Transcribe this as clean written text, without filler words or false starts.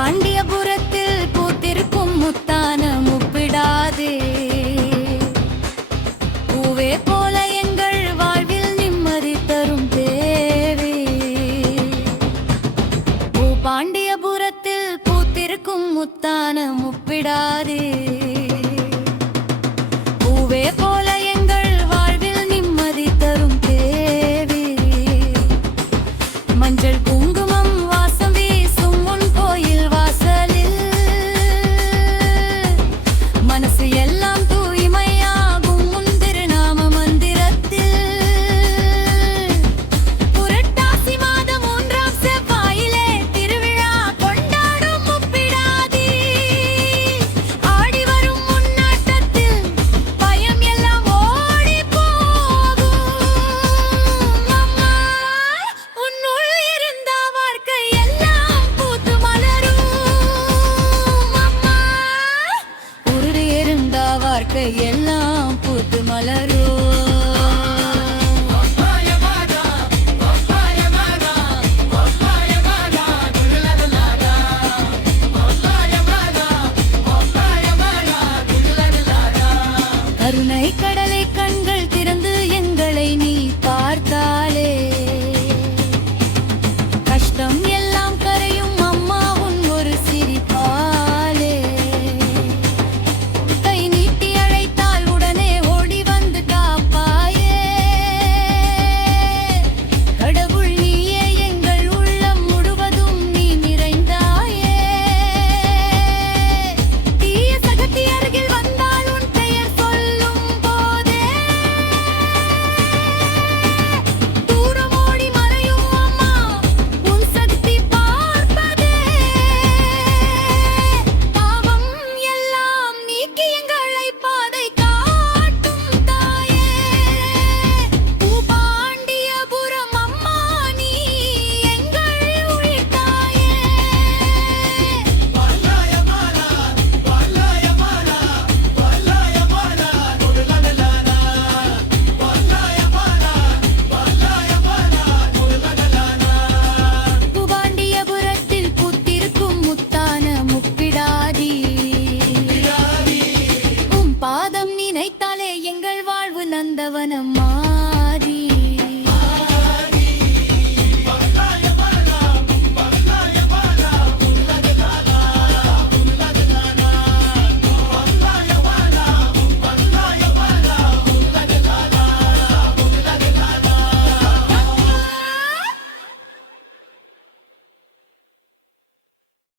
பாண்டியபுரத்தில் பூத்திருக்கும் முத்தான முப்பிடாதே. பூவே போல எங்கள் வாழ்வில் நிம்மதி தரும் தேவே. பாண்டியபுரத்தில் பூத்திருக்கும் முத்தான முப்பிடாதே. பூவே போல எங்கள் வாழ்வில் நிம்மதி தரும் தேவே. மஞ்சள் குங்குமம் வாசம் வீசும் உன் கோயில் வாசலில் மனசு எல்லாம் தூய்மையாகும் உன் திருநாம மந்திரத்தில். புரட்டாசி மாதம் 3ஆம் செவ்வாயிலே திருவிழா கொண்டாடும் முப்பிடாதே. ஆடி வரும் முன்னாட்டத்தில் பயம் எல்லாம் ஓடி போகும். அம்மா உன்னுள் இருந்த வாழ்க்கை எல்லாம் பூத்து மலரும். அம்மா உருடி இருந்த வாழ்க்கை எல்லாம் பூத்து மலரும். கருணை கடலை கண்கள் திறந்து எங்களை நீ பார்த்தாலே கஷ்டம் எல்லாம் கரையும் அம்மா உன் ஒரு சிரிப்பாலே. கை நீட்டி அழைத்தால் உடனே ஓடி வந்து காப்பாயே. கடவுள் நீயே எங்கள் உள்ளம் முழுவதும் நீ நிறைந்தாயே. தீய சகத்தி அருகில் வந்தால் உன் பெயர் சொல்லும் போதே தூரம் ஓடி மறையும் அம்மா உன் சக்தி பார்ப்பதே. பாவம் எல்லாம் நீக்கி எங்களை பாதை காட்டும் தாயே. பாண்டியபுரம் அம்மா நீ எங்கள் உயிர் தாயே. பாண்டியபுரத்தில் பூத்திருக்கும் முத்தான முப்பிடாதி. உம் பாதம் நினைத்தாலே எங்கள் வாழ்வு நந்தவனம்மா.